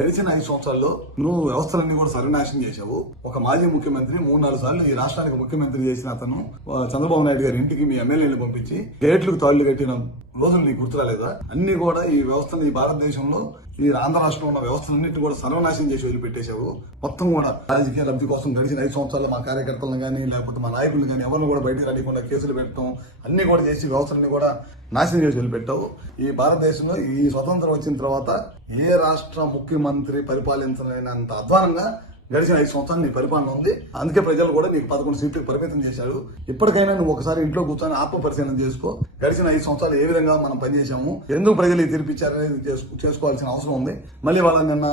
గడిచిన 5 సంవత్సరాల్లో నువ్వు వ్యవస్థలన్నీ కూడా సర్వనాశనం చేశావు. ఒక మాజీ ముఖ్యమంత్రి 3-4 సార్లు ఈ రాష్ట్రానికి ముఖ్యమంత్రి చేసిన అతను చంద్రబాబు నాయుడు గారి ఇంటికి మీ ఎమ్మెల్యేలు పంపించి గేట్లకు తాళ్లు కట్టిన రోజులు నీకు గుర్తురాలేదా? అన్ని కూడా ఈ వ్యవస్థను, ఈ భారతదేశంలో ఈ ఆంధ్ర రాష్ట్రంలో ఉన్న వ్యవస్థలన్నింటినీ కూడా సర్వనాశనం చేసి వదిలిపెట్టేశావు. మొత్తం కూడా రాజకీయ లబ్ధి కోసం గడిచిన 5 సంవత్సరాల్లో మా కార్యకర్తలను కానీ లేకపోతే మా నాయకులు కానీ ఎవరిని కూడా బయటకు రానికుండా కేసులు పెట్టడం అన్ని కూడా చేసి వ్యవస్థలన్నీ కూడా నాశనం చేసి వదిలిపెట్టావు. ఈ భారతదేశంలో ఈ స్వతంత్రం వచ్చిన తర్వాత ఏ రాష్ట్ర ముఖ్యమంత్రి పరిపాలించలేనంత అధ్వానంగా గడిచిన 5 సంవత్సరాలు నీ పరిపాలన ఉంది. అందుకే ప్రజలు కూడా నీకు 11 సీట్లకు పరిమితం చేశారు. ఇప్పటికైనా నువ్వు ఒకసారి ఇంట్లో కూర్చొని ఆత్మ పరిశీలన చేసుకో. గడిచిన 5 సంవత్సరాలు ఏ విధంగా మనం పనిచేశాము, ఎందుకు ప్రజలు తీర్పిచ్చారనేది చేసుకోవాల్సిన అవసరం ఉంది. మళ్ళీ వాళ్ళ నిన్న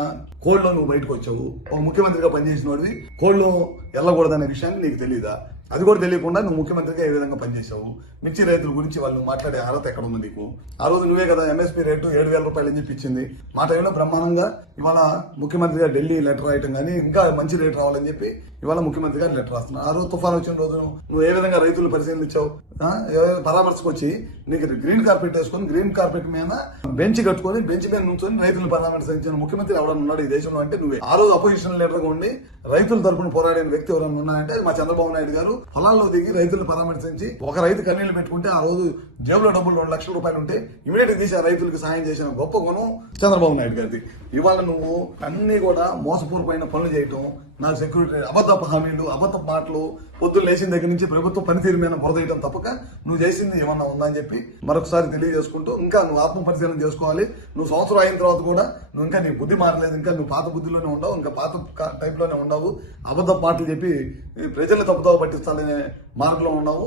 కోడ్లో నువ్వు బయటకు వచ్చావు. ఒక ముఖ్యమంత్రిగా పనిచేసిన వాడివి కోడ్లో వెళ్ళకూడదనే విషయాన్ని నీకు తెలియదా? అది కూడా తెలియకుండా నువ్వు ముఖ్యమంత్రిగా ఏ విధంగా పనిచేశావు? మిర్చి రైతుల గురించి వాళ్ళు మాట్లాడే అర్హత ఎక్కడ ఉంది నీకు? ఆ రోజు నువ్వే కదా ఎంఎస్పీ రేటు 7,000 రూపాయలు అని చెప్పి ఇచ్చింది. మా టైంలో బ్రహ్మాండంగా ఇవాళ ముఖ్యమంత్రిగా ఢిల్లీ లెటర్ రాయటం కానీ ఇంకా మంచి రేటు రావాలని చెప్పి ఇవాళ ముఖ్యమంత్రిగా లెటర్ రాస్తున్నా. ఆ రోజు తుఫాన్ వచ్చిన రోజు నువ్వు ఏ విధంగా రైతులు పరిశీలించావు? పరామర్శకు వచ్చి నీకు గ్రీన్ కార్పెట్ వేసుకొని గ్రీన్ కార్పెట్ మీద బెంచ్ కట్టుకొని బెంచ్ మీద నుంచొని రైతులు పరామర్శించిన ముఖ్యమంత్రి ఎవరైనా ఉన్నాడు ఈ దేశంలో అంటే నువ్వే. ఆ రోజు అపోజిషన్ లీడర్గా ఉండి రైతుల తరపున పోరాడిన వ్యక్తి ఎవరైనా ఉన్నారంటే మా చంద్రబాబు నాయుడు గారు. పొలాల్లో దిగి రైతులను పరామర్శించి ఒక రైతు కన్నీళ్లు పెట్టుకుంటే ఆ రోజు జేబులో డబ్బులు 2 లక్షల రూపాయలు ఉంటే ఇమీడియట్ గా తీసి ఆ రైతులకు సాయం చేసిన గొప్ప గుణం చంద్రబాబు నాయుడు గారిది. ఇవాళ నువ్వు అన్ని కూడా మోసపూర్వమైన పనులు చేయటం, నాకు సెక్యూరిటీ అబద్ధపు హామీలు, అబద్ధపు మాటలు, పొద్దున్న లేచిన దగ్గర నుంచి ప్రభుత్వ పనితీరు మీద బురదేయడం తప్పక నువ్వు చేసింది ఏమన్నా ఉందని చెప్పి మరొకసారి తెలియజేసుకుంటూ ఇంకా నువ్వు ఆత్మ పరిశీలన చేసుకోవాలి. నువ్వు సంవత్సరం అయిన తర్వాత కూడా నువ్వు ఇంకా నీ బుద్ధి మారలేదు. ఇంకా నువ్వు పాత బుద్ధిలోనే ఉండవు, ఇంకా పాత టైప్ లోనే ఉండవు. అబద్ధపు మాటలు చెప్పి ప్రజల్ని తప్పుదోవ పట్టించాలనే మార్గంలో ఉన్నావు.